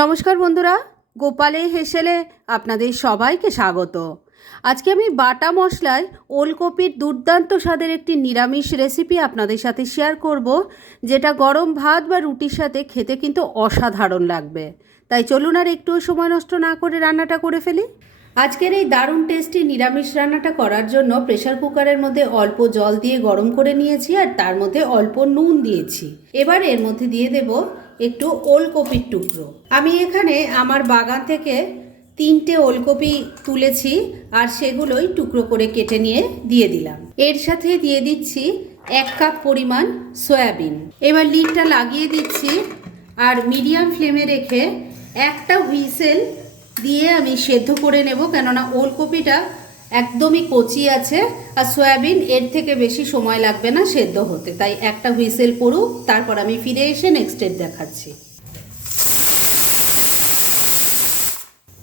নমস্কার বন্ধুরা গোপালে হেসেলে আপনাদের সবাইকে স্বাগত। আজকে আমি বাটা মশলায় ওলকপির দুর্দান্ত স্বাদের একটি নিরামিষ রেসিপি আপনাদের সাথে শেয়ার করব, যেটা গরম ভাত বা রুটির সাথে খেতে কিন্তু অসাধারণ লাগবে। তাই চলুন আর একটুও সময় নষ্ট না করে রান্নাটা করে ফেলি। আজকের এই দারুণ টেস্টি নিরামিষ রান্নাটা করার জন্য প্রেসার কুকারের মধ্যে অল্প জল দিয়ে গরম করে নিয়েছি আর তার মধ্যে অল্প নুন দিয়েছি। এবার এর মধ্যে দিয়ে দেব একটু ওলকপির টুকরো। আমি এখানে আমার বাগান থেকে তিনটে ওলকপি তুলেছি আর সেগুলোই টুকরো করে কেটে নিয়ে দিয়ে দিলাম। এর সাথে দিয়ে দিচ্ছি এক কাপ পরিমাণ সয়াবিন। এবার লিডটা লাগিয়ে দিচ্ছি আর মিডিয়াম ফ্লেমে রেখে একটা হুইসেল দিয়ে আমি সেদ্ধ করে নেব, কেননা ওলকপিটা একদমই কচি আছে আর সয়াবিন এর থেকে বেশি সময় লাগবে না সেদ্ধ হতে। তাই একটা হুইসেল পড়ুক, তারপর আমি ফিরে এসে নেক্সট স্টেপ দেখাচ্ছি।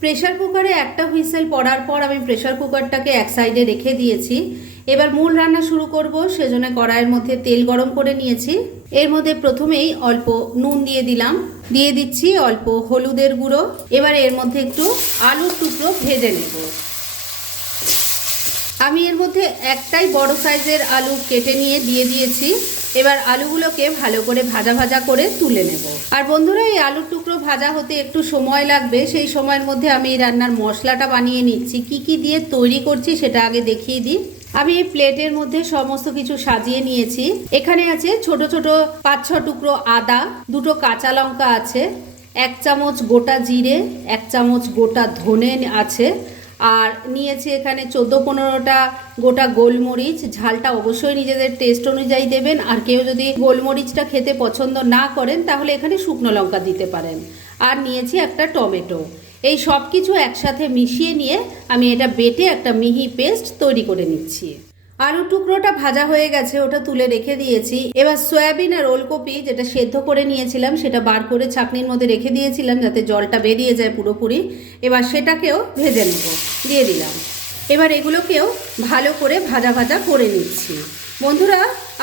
প্রেশার কুকারে একটা হুইসেল পড়ার পর আমি প্রেশার কুকারটাকে এক সাইডে রেখে দিয়েছি। এবার মূল রান্না শুরু করব, সেজন্য কড়াইয়ের মধ্যে তেল গরম করে নিয়েছি। এর মধ্যে প্রথমেই অল্প নুন দিয়ে দিলাম। দিয়ে দিচ্ছি অল্প হলুদের গুঁড়ো। এবার এর মধ্যে একটু আলুর টুকরো ভেজে নেব। আমি এর মধ্যে একটাই বড় সাইজের আলু কেটে নিয়ে দিয়ে দিয়েছি। এবার আলুগুলোকে ভালো করে ভাজা ভাজা করে তুলে নেব। আর বন্ধুরা, এই আলুর টুকরো ভাজা হতে একটু সময় লাগবে। সেই সময়ের মধ্যে আমি এই রান্নার মশলাটা বানিয়ে নিচ্ছি। কি কি দিয়ে তৈরি করছি সেটা আগে দেখিয়ে দিই। আমি এই প্লেটের মধ্যে সমস্ত কিছু সাজিয়ে নিয়েছি। এখানে আছে ছোট ছোট পাঁচ ছ টুকরো আদা, দুটো কাঁচা লঙ্কা আছে, এক চামচ গোটা জিরে, এক চামচ গোটা ধনে আছে আর নিয়েছি এখানে চোদ্দ পনেরোটা গোটা গোলমরিচ। ঝালটা অবশ্যই নিজেদের টেস্ট অনুযায়ী দেবেন। আর কেউ যদি গোলমরিচটা খেতে পছন্দ না করেন, তাহলে এখানে শুকনো লঙ্কা দিতে পারেন। আর নিয়েছি একটা টমেটো। এই সব কিছু একসাথে মিশিয়ে নিয়ে আমি এটা বেটে একটা মিহি পেস্ট তৈরি করে নিচ্ছি। আলু টুকরোটা ভাজা হয়ে গেছে, ওটা তুলে রেখে দিয়েছি। এবার সয়াবিন আর ওলকপি যেটা সেদ্ধ করে নিয়েছিলাম, সেটা বার করে ছাকনির মধ্যে রেখে দিয়েছিলাম যাতে জলটা বেরিয়ে যায় পুরোপুরি। এবার সেটাকেও ভেজে নেব, দিয়ে দিলাম। এবার এগুলোকেও ভালো করে ভাজা ভাজা করে নিচ্ছি। বন্ধুরা,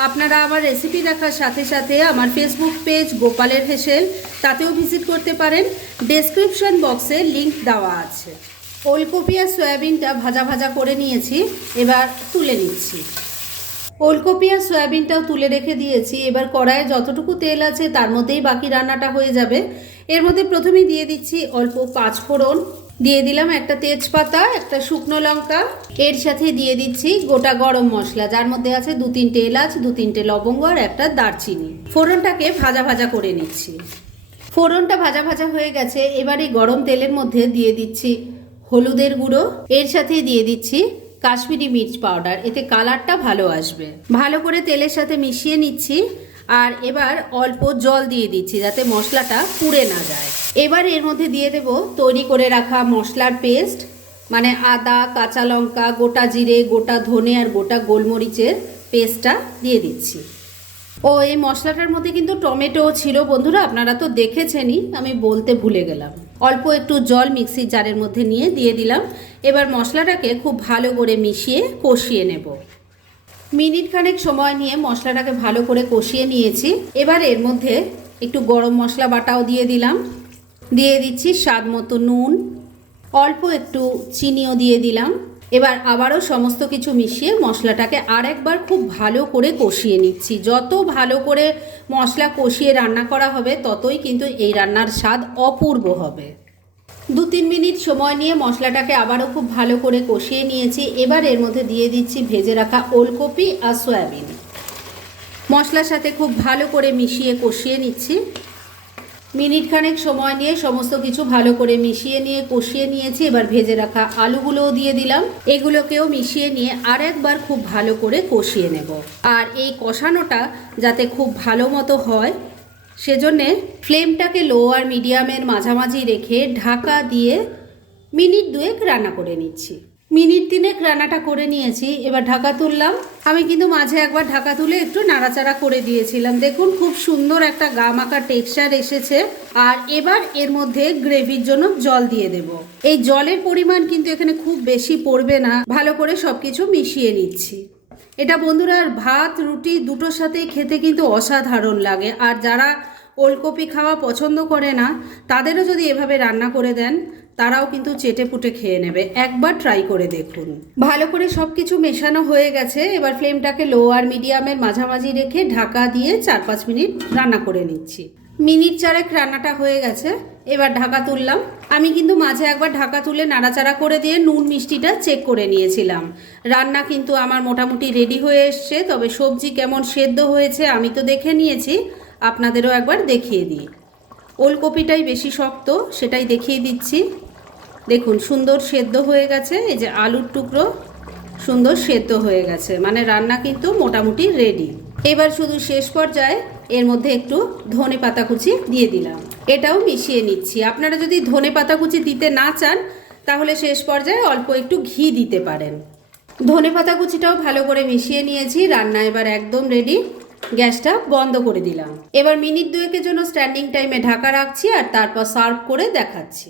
আপনারা আমার রেসিপি দেখার সাথে সাথে আমার ফেসবুক পেজ গোপালের হেসেল, তাতেও ভিজিট করতে পারেন। ডেসক্রিপশন বক্সে লিংক দেওয়া আছে। ওলকপি আর সয়াবিনটা ভাজা ভাজা করে নিয়েছি, এবার তুলে নিচ্ছি। ওলকপি আর সয়াবিনটাও তুলে রেখে দিয়েছি, এবার কড়াইয়ে যতটুকু তেল আছে তার মধ্যেই বাকি রান্নাটা হয়ে যাবে। এর মধ্যে প্রথমেই দিয়ে দিচ্ছি অল্প পাঁচ ফোড়ন, দিয়ে দিলাম একটা তেজপাতা, একটা শুকনো লঙ্কা, এর সাথে দিয়ে দিচ্ছি গোটা গরম মশলা, যার মধ্যে আছে দু তিনটে এলাচ, দু তিনটে লবঙ্গ আর একটা দারচিনি। ফোড়নটাকে ভাজা ভাজা করে নিচ্ছি। ফোড়নটা ভাজা ভাজা হয়ে গেছে, এবার এই গরম তেলের মধ্যে দিয়ে দিচ্ছি হলুদের গুঁড়ো, এর সাথে দিয়ে দিচ্ছি কাশ্মীরি মির্চ পাউডার। এতে কালারটা ভালো আসবে। ভালো করে তেলের সাথে মিশিয়ে নিচ্ছি আর এবার অল্প জল দিয়ে দিচ্ছি যাতে মশলাটা পুড়ে না যায়। এবার এর মধ্যে দিয়ে দেব তৈরি করে রাখা মশলার পেস্ট মানে আদা, কাঁচা লঙ্কা, গোটা জিরে, গোটা ধনে আর গোটা গোলমরিচের পেস্টটা দিয়ে দিচ্ছি। ও, এই মশলাটার মধ্যে কিন্তু টমেটো ছিল বন্ধুরা, আপনারা তো দেখেছেনই, আমি বলতে ভুলে গেলাম। অল্প একটু জল মিক্সির জারের মধ্যে নিয়ে দিয়ে দিলাম। এবার মশলাটাকে খুব ভালো করে মিশিয়ে কষিয়ে নেব। মিনিট খানেক সময় নিয়ে মশলাটাকে ভালো করে কষিয়ে নিয়েছি। এবার এর মধ্যে একটু গরম মশলা বাটাও দিয়ে দিলাম। দিয়ে দিচ্ছি স্বাদ মতো নুন। অল্প একটু চিনিও দিয়ে দিলাম। এবার আবারও সমস্ত কিছু মিশিয়ে মশলাটাকে আরেকবার খুব ভালো করে কষিয়ে নিচ্ছি। যত ভালো করে মশলা কষিয়ে রান্না করা হবে, ততই কিন্তু এই রান্নার স্বাদ অপূর্ব হবে। দু তিন মিনিট সময় নিয়ে মশলাটাকে আবারও খুব ভালো করে কষিয়ে নিয়েছি। এবার এর মধ্যে দিয়ে দিচ্ছি ভেজে রাখা ওলকপি আর সয়াবিন। মশলার সাথে খুব ভালো করে মিশিয়ে কষিয়ে নিচ্ছি। মিনিট খানেক সময় নিয়ে সমস্ত কিছু ভালো করে মিশিয়ে নিয়ে, কষিয়ে নিয়েছি। এবার ভেজে রাখা আলুগুলোও দিয়ে দিলাম। এগুলোকেও মিশিয়ে নিয়ে আর একবার খুব ভালো করে কষিয়ে নেব। আর এই কষানোটা যাতে খুব ভালো মতো হয়, সেজন্যে ফ্লেমটাকে লো আর মিডিয়ামের মাঝামাঝি রেখে ঢাকা দিয়ে মিনিট দুয়েক রান্না করে নিচ্ছি। মিনিট তিনেক রান্নাটা করে নিয়েছি, এবার ঢাকা তুললাম। আমি কিন্তু মাঝে একবার ঢাকা তুলে একটু নাড়াচাড়া করে দিয়েছিলাম। দেখুন, খুব সুন্দর একটা গা মাখা টেক্সচার এসেছে। আর এবার এর মধ্যে গ্রেভির জন্য জল দিয়ে দেব। এই জলের পরিমাণ কিন্তু এখানে খুব বেশি পড়বে না। ভালো করে সব কিছু মিশিয়ে নিচ্ছি। এটা বন্ধুরা ভাত, রুটি দুটোর সাথেই খেতে কিন্তু অসাধারণ লাগে। আর যারা ওলকপি খাওয়া পছন্দ করে না, তাদেরও যদি এভাবে রান্না করে দেন তারাও কিন্তু চেটে পুটে খেয়ে নেবে। একবার ট্রাই করে দেখুন। ভালো করে সব কিছু মেশানো হয়ে গেছে। এবার ফ্লেমটাকে লো আর মিডিয়ামের মাঝামাঝি রেখে ঢাকা দিয়ে চার পাঁচ মিনিট রান্না করে নিচ্ছি। মিনিট চারেক রান্নাটা হয়ে গেছে। এবার ঢাকা তুললাম। আমি কিন্তু মাঝে একবার ঢাকা তুলে নাড়াচাড়া করে দিয়ে নুন মিষ্টিটা চেক করে নিয়েছিলাম। রান্না কিন্তু আমার মোটামুটি রেডি হয়ে এসছে। তবে সবজি কেমন সেদ্ধ হয়েছে আমি তো দেখে নিয়েছি। আপনাদেরও একবার দেখিয়ে দিই। ওলকপিটাই বেশি শক্ত, সেটাই দেখিয়ে দিচ্ছি। দেখুন, সুন্দর সেদ্ধ হয়ে গেছে, এই যে আলুর টুকরো সুন্দর সেদ্ধ হয়ে গেছে মানে রান্না কিন্তু মোটামুটি রেডি এবার শুধু শেষ পর্যায়ে এর মধ্যে একটু ধনে পাতা কুচি দিয়ে দিলাম। এটাও মিশিয়ে নিচ্ছি। আপনারা যদি ধনে পাতা কুচি দিতে না চান, তাহলে শেষ পর্যায়ে অল্প একটু ঘি দিতে পারেন। ধনে পাতা কুচিটাও ভালো করে মিশিয়ে নিয়েছি, রান্না এবার একদম রেডি গ্যাসটা বন্ধ করে দিলাম। এবার মিনিট দুয়েকের জন্য স্ট্যান্ডিং টাইমে ঢাকা রাখছি আর তারপর সার্ভ করে দেখাচ্ছি।